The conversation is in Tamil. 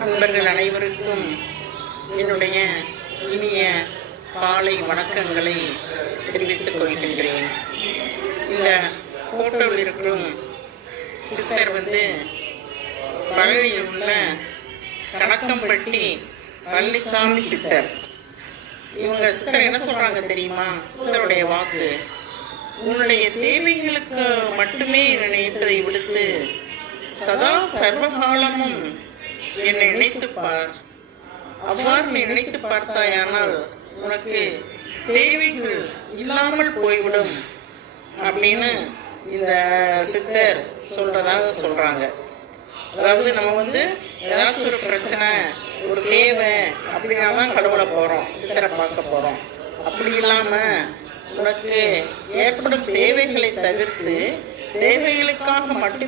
நண்பர்கள் அனைவருக்கும் என்னுடைய இனிய காலை வணக்கங்களை தெரிவித்துக் கொள்கின்றேன். இந்த போட்டோவில் இருக்கும் சித்தர் பழனியில் உள்ள கணக்கம்பட்டி பழனிசாமி சித்தர். இவங்க சித்தர் என்ன சொல்றாங்க தெரியுமா? சித்தருடைய வாக்கு, உன்னுடைய தேவைகளுக்கு மட்டுமே நினைப்பதை விடுத்து சதா சர்வகாலமும் என்னை நினைத்துப்பார். அவ்வாறு நீ நினைத்து பார்த்தாயானால் உனக்கு தேவைகள் இல்லாமல் போய்விடும் அப்படின்னு இந்த சித்தர் சொல்றதாக சொல்றாங்க. அதாவது நம்ம ஏதாச்சும் ஒரு பிரச்சனை, ஒரு தேவை அப்படின்னா தான் கடவுளை போறோம், சித்தரை பார்க்க போறோம். அப்படி இல்லாம உனக்கு ஏற்படும் தேவைகளை தவிர்த்து தேவைகளுக்காக மட்டும்